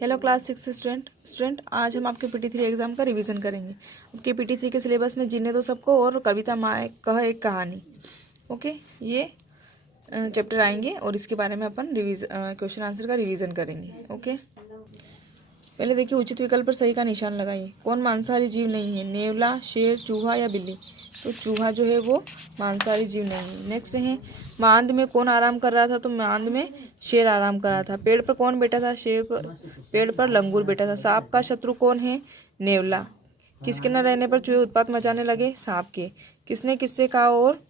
Hello class 6 student आज हम आपके PT3 एग्जाम का रिवीजन करेंगे। आपके PT3 के सिलेबस में जीने दो सबको और कविता माँ कह एक कहानी, ओके, ये चैप्टर आएंगे और इसके बारे में अपन क्वेश्चन आंसर का रिवीजन करेंगे। ओके, पहले देखिए उचित विकल्प पर सही का निशान लगाइए। कौन मांसाहारी जीव नहीं है? नेवला, शेर, चूहा या बिल्ली? तो चूहा जो है वो मांसाहारी जीव नहीं है। नेक्स्ट है मांद में कौन आराम कर रहा था? तो मांद में शेर आराम कर रहा था। पेड़ पर कौन बैठा था? पेड़ पर लंगूर बैठा था। सांप का शत्रु कौन है? नेवला। किसके न रहने पर चूहे उत्पात मचाने लगे? सांप के। किसने किससे कहा और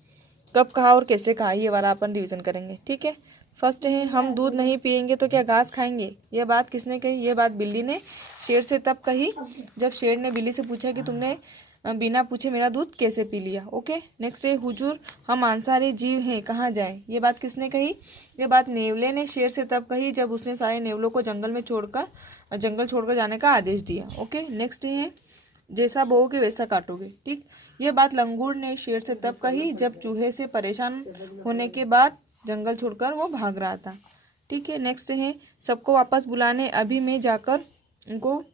कब कहा और कैसे कहा? ये वाला अपन रिवीजन करेंगे। ठीक है, फर्स्ट है हम दूध नहीं पिएंगे तो क्या घास खाएंगे? यह बात किसने कही? यह बात बिल्ली ने शेर से तब कही जब शेर ने बिल्ली से पूछा कि तुमने बिना पूछे मेरा दूध कैसे पी लिया। ओके, नेक्स्ट है हुजूर हम मांसाहारी जीव हैं, कहाँ जाएं? ये बात किसने कही? ये बात नेवले ने शेर से तब कही जब उसने सारे नेवलों को जंगल छोड़कर जाने का आदेश दिया। ओके, नेक्स्ट है जैसा बोओगे वैसा काटोगे। ठीक, यह बात लंगूर ने शेर से तब कही जब चूहे से परेशान होने के बाद जंगल छोड़कर वो भाग रहा था। ठीक है, नेक्स्ट है सबको वापस बुलाने अभी मैं जाकर उनको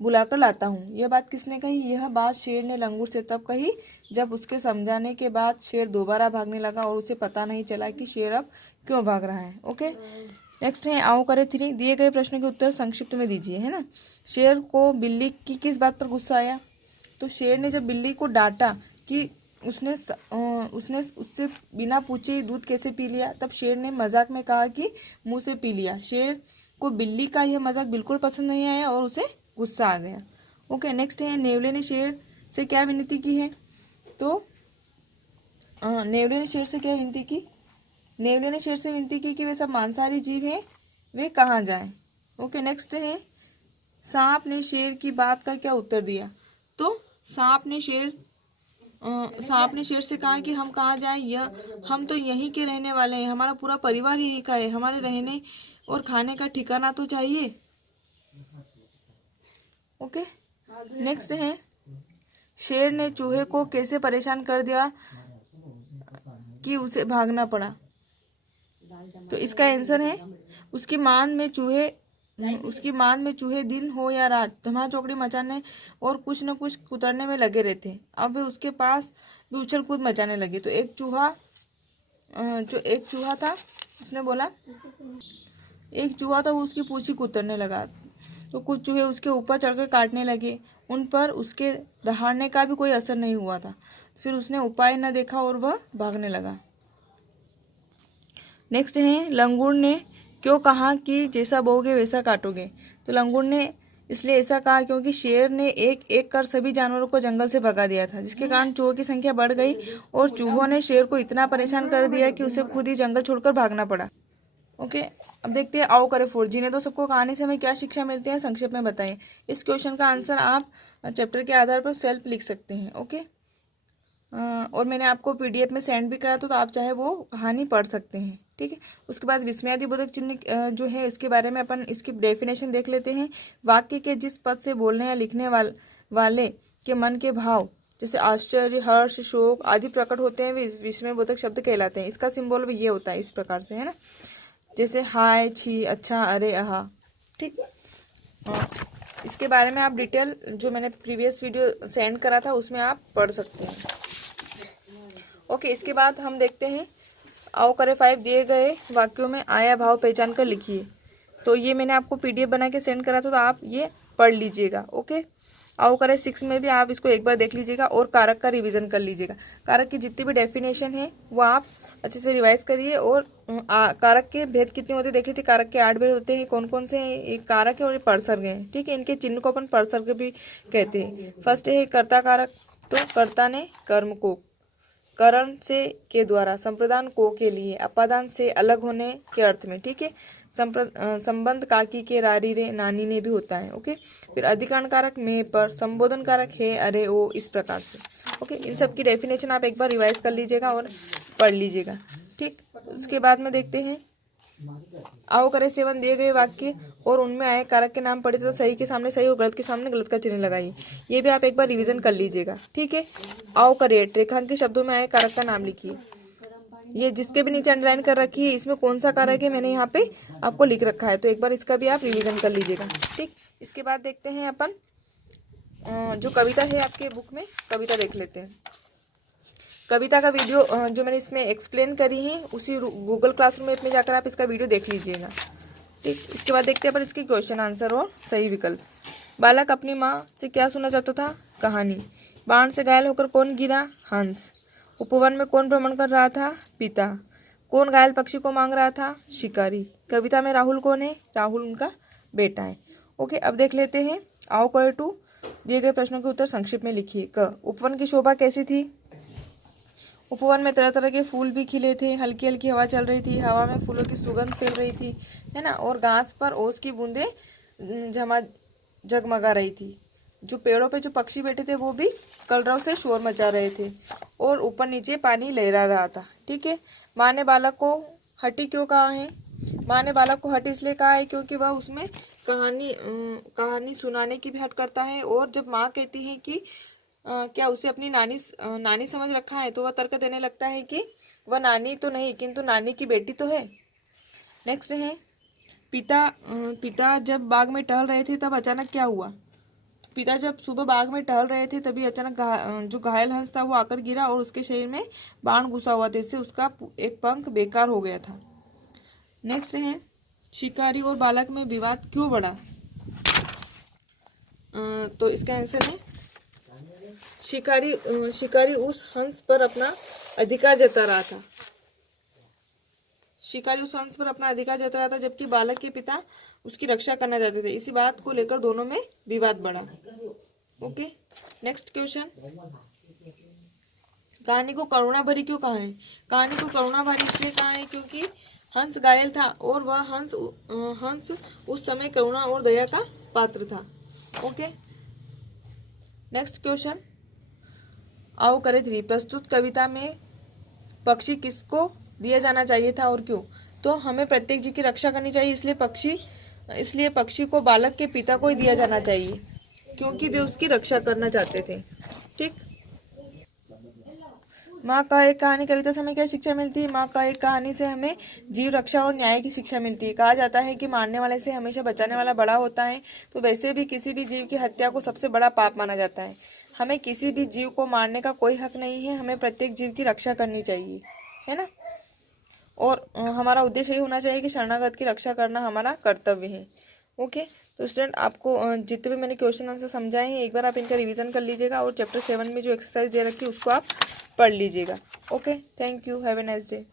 बुलाकर लाता हूँ। यह बात किसने कही? यह बात शेर ने लंगूर से तब कही जब उसके समझाने के बाद शेर दोबारा भागने लगा और उसे पता नहीं चला कि शेर अब क्यों भाग रहा है। ओके, नेक्स्ट है आओ करे 3। दिए गए प्रश्न के उत्तर संक्षिप्त में दीजिए, है ना। शेर को बिल्ली की किस बात पर गुस्सा आया? तो शेर ने जब बिल्ली को डांटा कि उसने उससे बिना पूछे ही दूध कैसे पी लिया, तब शेर ने मजाक में कहा कि मुंह से पी लिया। शेर को बिल्ली का यह मजाक बिल्कुल पसंद नहीं आया और उसे गुस्सा आ गया। ओके, नेक्स्ट है नेवले ने शेर से क्या विनती की है? तो नेवले ने शेर से क्या विनती की? नेवले ने शेर से विनती की कि वे सब मांसाहारी जीव हैं, वे कहाँ जाएं। ओके, नेक्स्ट है सांप ने शेर की बात का क्या उत्तर दिया? तो सांप ने शेर से कहा कि हम कहाँ जाएं, हम तो यहीं के रहने वाले हैं, हमारा पूरा परिवार यहीं का है, हमारे रहने और खाने का ठिकाना तो चाहिए। ओके, नेक्स्ट है शेर ने चूहे को कैसे परेशान कर दिया कि उसे भागना पड़ा? तो इसका आंसर है उसकी मान में चूहे दिन हो या रात धमा चौकड़ी मचाने और कुछ न कुछ कुतरने में लगे रहते। अब वे उसके पास भी उछल कूद मचाने लगे। तो एक चूहा था, उसने बोला एक चूहा था, वो उसकी पूंछी कुतरने लगा। तो कुछ चूहे उसके ऊपर चढ़कर काटने लगे, उन पर उसके दहाड़ने का भी कोई असर नहीं हुआ था। फिर उसने उपाय न देखा और वह भागने लगा। नेक्स्ट है लंगूर ने क्यों कहा कि जैसा बोओगे वैसा काटोगे? तो लंगूर ने इसलिए ऐसा कहा क्योंकि शेर ने एक एक कर सभी जानवरों को जंगल से भगा दिया था, जिसके कारण चूहों की संख्या बढ़ गई और चूहों ने शेर को इतना परेशान कर दिया कि उसे खुद ही जंगल छोड़कर भागना पड़ा। ओके, अब देखते हैं आओ करे 4। जीने दो सबको कहानी से हमें क्या शिक्षा मिलती है, संक्षेप में बताएं। इस क्वेश्चन का आंसर आप चैप्टर के आधार पर सेल्फ लिख सकते हैं। ओके, और मैंने आपको PDF में सेंड भी करा तो आप चाहे वो कहानी पढ़ सकते हैं। ठीक है, उसके बाद विस्मयादिबोधक चिन्ह जो है इसके बारे में अपन इसकी डेफिनेशन देख लेते हैं। वाक्य के जिस पद से बोलने या लिखने वाले के मन के भाव जैसे आश्चर्य, हर्ष, शोक आदि प्रकट होते हैं वे विस्मयबोधक शब्द कहलाते हैं। इसका सिंबल ये होता है इस प्रकार से, है ना, जैसे हाय, छी, अच्छा, अरे, आहा। ठीक, इसके बारे में आप डिटेल जो मैंने प्रीवियस वीडियो सेंड करा था उसमें आप पढ़ सकते हैं। ओके, इसके बाद हम देखते हैं आओ करे 5। दिए गए वाक्यों में आया भाव पहचान कर लिखिए। तो ये मैंने आपको PDF बना के सेंड करा था, तो आप ये पढ़ लीजिएगा। ओके, आओ करे 6 में भी आप इसको एक बार देख लीजिएगा और कारक का रिवीजन कर लीजिएगा। कारक की जितनी भी डेफिनेशन है वो आप अच्छे से रिवाइज करिए और कारक के भेद कितने होते देख लीजिए। कारक के 8 भेद होते हैं। कौन कौन से हैं? एक कारक है और एक परसर्ग है। ठीक है, इनके चिन्ह को अपन परसर्ग भी कहते हैं। फर्स्ट है कर्ता कारक, तो कर्ता ने कर्म को, करण से के द्वारा, संप्रदान को के लिए, अपादान से अलग होने के अर्थ में। ठीक है, संबंध काकी के, रारी रे, नानी ने भी होता है। ओके, फिर अधिकरण कारक में पर, संबोधन कारक है, अरे, ओ, इस प्रकार से। ओके, इन सब की डेफिनेशन आप एक बार रिवाइज कर लीजिएगा और पढ़ लीजिएगा। ठीक, उसके बाद में देखते हैं आओ करे 7। दिए गए वाक्य और उनमें आए कारक के नाम पढ़े तथा सही के सामने सही और गलत के सामने गलत का चिन्ह लगाइए। ये भी आप एक बार रिवीजन कर लीजिएगा। ठीक है, आओ करे 8। रेखांकित शब्दों में आए कारक का नाम लिखिए। ये जिसके भी नीचे अंडरलाइन कर रखी है इसमें कौन सा कारक है मैंने यहाँ पे आपको लिख रखा है, तो एक बार इसका भी आप रिवीजन कर लीजिएगा। ठीक, इसके बाद देखते हैं अपन जो कविता है आपके बुक में, कविता देख लेते हैं। कविता का वीडियो जो मैंने इसमें एक्सप्लेन करी है उसी गूगल क्लासरूम में जाकर आप इसका वीडियो देख लीजिएगा। ठीक, इसके बाद देखते हैं पर इसके क्वेश्चन आंसर और सही विकल्प। बालक अपनी माँ से क्या सुनना चाहता था? कहानी। बाण से घायल होकर कौन गिरा? हंस। उपवन में कौन भ्रमण कर रहा था? पिता। कौन घायल पक्षी को मांग रहा था? शिकारी। कविता में राहुल कौन है? राहुल उनका बेटा है। ओके, अब देख लेते हैं। आओ करे टू दिए गए प्रश्नों के उत्तर संक्षिप्त में लिखिए। क, उपवन की शोभा कैसी थी? उपवन में तरह तरह के फूल भी खिले थे, हल्की हल्की हवा चल रही थी, हवा में फूलों की सुगंध फैल रही थी, है ना, और घास पर ओस की बूंदें जगमगा रही थी। जो पेड़ों पे जो पक्षी बैठे थे वो भी कलरव से शोर मचा रहे थे और ऊपर नीचे पानी लहरा रहा था। ठीक है। माँ ने बालक को हटी क्यों कहा है? माँ ने बालक को हट इसलिए कहा है क्योंकि वह उसमें कहानी सुनाने की भी हट करता है, और जब माँ कहती है कि क्या उसे अपनी नानी समझ रखा है, तो वह तर्क देने लगता है कि वह नानी तो नहीं किंतु नानी की बेटी तो है। नेक्स्ट है, पिता जब बाग में टहल रहे थे तब अचानक क्या हुआ? पिता जब सुबह बाग में टहल रहे थे तभी अचानक जो घायल हंस था वो आकर गिरा और उसके शरीर में बाण घुसा हुआ था, इससे उसका एक पंख बेकार हो गया था। नेक्स्ट है, शिकारी और बालक में विवाद क्यों बढ़ा? तो इसका आंसर है शिकारी उस हंस पर अपना अधिकार जता रहा था। शिकारी उस हंस पर अपना अधिकार जता रहा था जबकि बालक के पिता उसकी रक्षा करना चाहते थे। इसी बात को लेकर दोनों में विवाद बढ़ा। Okay, next question. कहानी को करुणा भरी क्यों कहा है? कहानी को करुणा भरी इसलिए कहा है क्योंकि हंस घायल था और वह हंस उस समय करुणा और दया का पात्र था। Okay, next question. आओ करे 3। प्रस्तुत कविता में पक्षी किसको दिया जाना चाहिए था और क्यों? तो हमें प्रत्येक जीव की रक्षा करनी चाहिए, इसलिए पक्षी को बालक के पिता को ही दिया जाना चाहिए क्योंकि वे उसकी रक्षा करना चाहते थे। ठीक। माँ का एक कहानी कविता से हमें क्या शिक्षा मिलती है? माँ का एक कहानी से हमें जीव रक्षा और न्याय की शिक्षा मिलती है। कहा जाता है कि मारने वाले से हमेशा बचाने वाला बड़ा होता है, तो वैसे भी किसी भी जीव की हत्या को सबसे बड़ा पाप माना जाता है। हमें किसी भी जीव को मारने का कोई हक नहीं है, हमें प्रत्येक जीव की रक्षा करनी चाहिए, है ना। और हमारा उद्देश्य ये होना चाहिए कि शरणागत की रक्षा करना हमारा कर्तव्य है। ओके, तो स्टूडेंट आपको जितने भी मैंने क्वेश्चन आंसर समझाए हैं एक बार आप इनका रिवीजन कर लीजिएगा और चैप्टर 7 में जो एक्सरसाइज दे रखी है उसको आप पढ़ लीजिएगा। Okay, thank you, have a nice day.